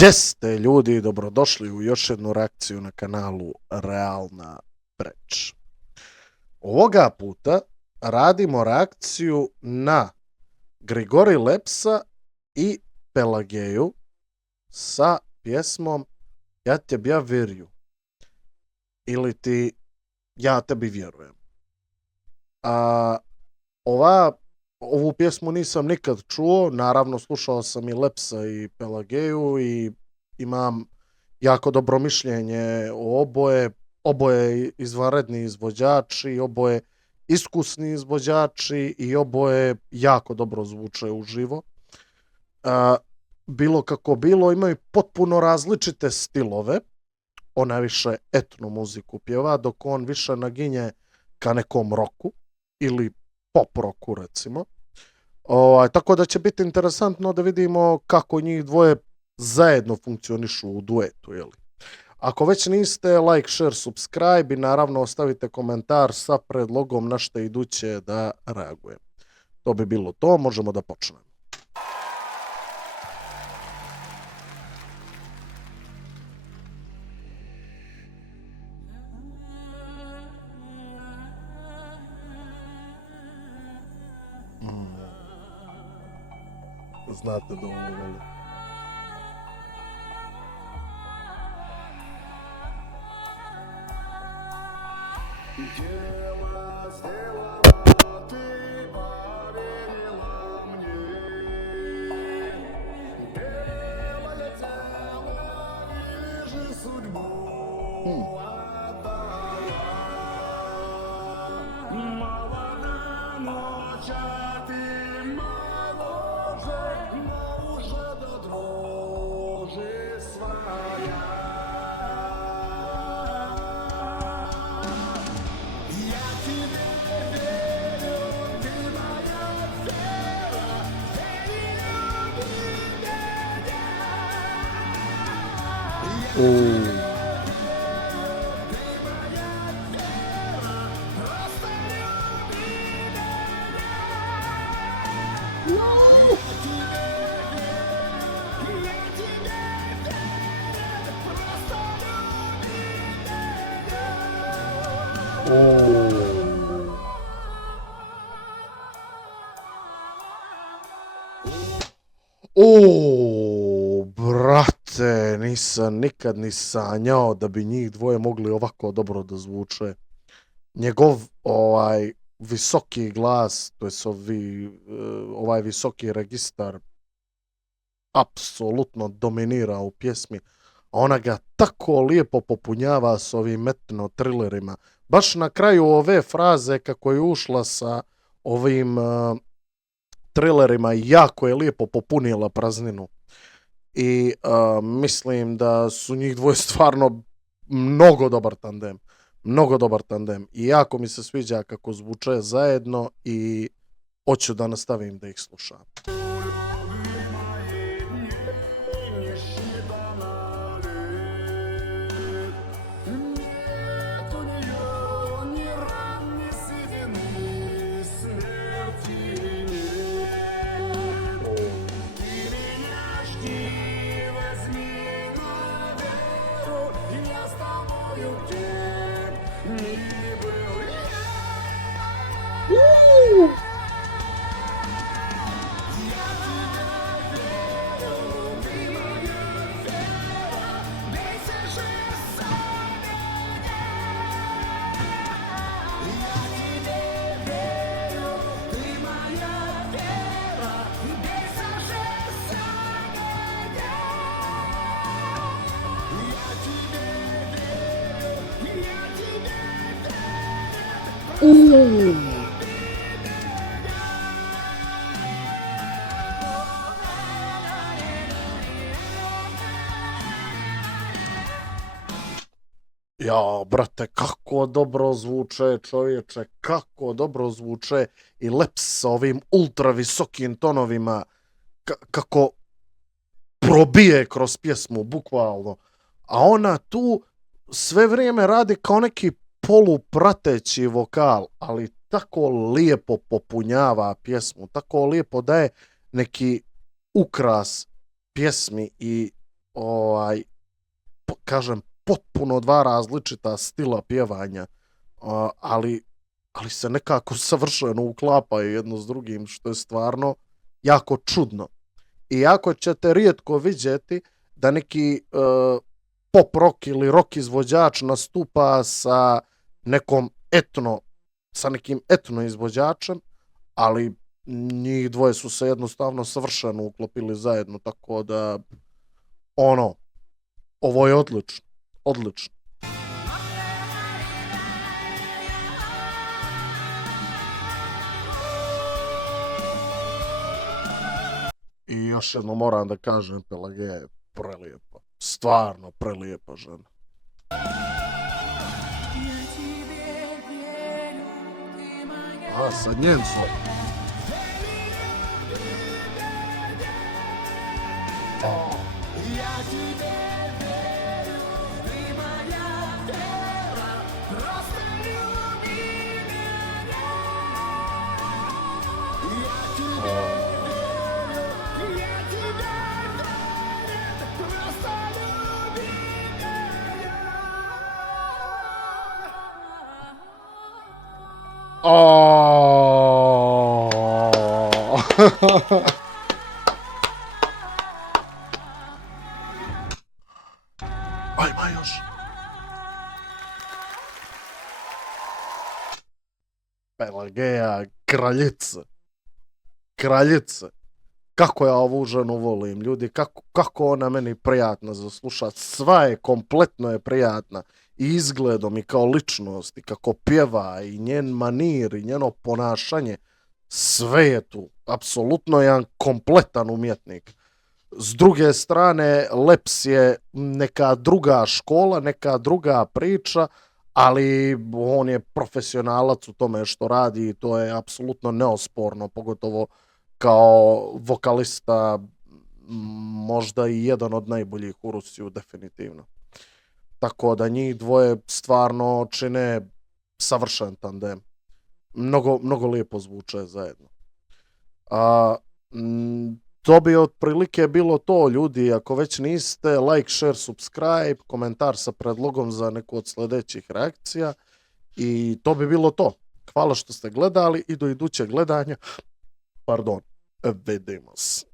Jeste ljudi, dobrodošli u još jednu reakciju na kanalu Realna Preč. Ovoga puta radimo reakciju na Grigori Lepsa i Pelageju sa pjesmom Ja tebi ja vjeruju ili ti Ja tebi vjerujem. Ovu pjesmu nisam nikad čuo, naravno slušao sam i Lepsa i Pelageju i imam jako dobro mišljenje o oboje izvanredni izvođači, oboje iskusni izvođači i oboje jako dobro zvuče uživo. Bilo kako bilo, imaju potpuno različite stilove. Ona više etno muziku pjeva, dok on više naginje ka nekom roku ili pop roku recimo. Tako da će biti interesantno da vidimo kako njih dvoje zajedno funkcionišu u duetu. Ako već niste, like, share, subscribe i naravno ostavite komentar sa predlogom na što iduće da reagujem. To bi bilo to, možemo da počnemo. Znate da ovo volim. Brate, nisam nikad ni sanjao da bi njih dvoje mogli ovako dobro da zvuče. Njegov visoki glas, to jest ovaj visoki registar apsolutno dominira u pjesmi, a ona ga tako lijepo popunjava s ovim etno trilerima. Baš na kraju ove fraze kako je ušla sa ovim trilerima, jako je lijepo popunila prazninu. I mislim da su njih dvoje stvarno mnogo dobar tandem. I jako mi se sviđa kako zvuče zajedno i hoću da nastavim da ih slušam. Ja, brate, kako dobro zvuče, čovječe, kako dobro zvuče i Leps sa ovim ultra visokim tonovima, kako probije kroz pjesmu, bukvalno. A ona tu sve vrijeme radi kao neki poluprateći vokal, ali tako lijepo popunjava pjesmu, tako lijepo daje neki ukras pjesmi i ovaj, kažem, potpuno dva različita stila pjevanja, ali se nekako savršeno uklapaju jedno s drugim, što je stvarno jako čudno. I jako ćete rijetko vidjeti da neki pop rock ili rock izvođač nastupa sa nekim etno izvođačem, ali njih dvoje su se jednostavno savršeno uklopili zajedno, tako da ovo je odlično, odlično. I još jedno moram da kažem, Pelageja je prelijepa, stvarno prelijepa žena. A, sa Njemcom. Ajma još. Pelageja, kraljice. Kraljice. Kako ja ovu ženu volim, ljudi, kako ona meni prijatna za slušat. Sva je, kompletno je prijatna. I izgledom, i kao ličnost, i kako pjeva, i njen manir, i njeno ponašanje. Sve je tu. Apsolutno jedan kompletan umjetnik. S druge strane, Leps je neka druga škola, neka druga priča, ali on je profesionalac u tome što radi i to je apsolutno neosporno, pogotovo kao vokalista, možda i jedan od najboljih u Rusiju, definitivno. Tako da njih dvoje stvarno čine savršen tandem. Mnogo lijepo zvuče zajedno. To bi otprilike bilo to, ljudi. Ako već niste, like, share, subscribe, komentar sa predlogom za neku od sljedećih reakcija. I to bi bilo to. Hvala što ste gledali i do idućeg gledanja. Vidimo se.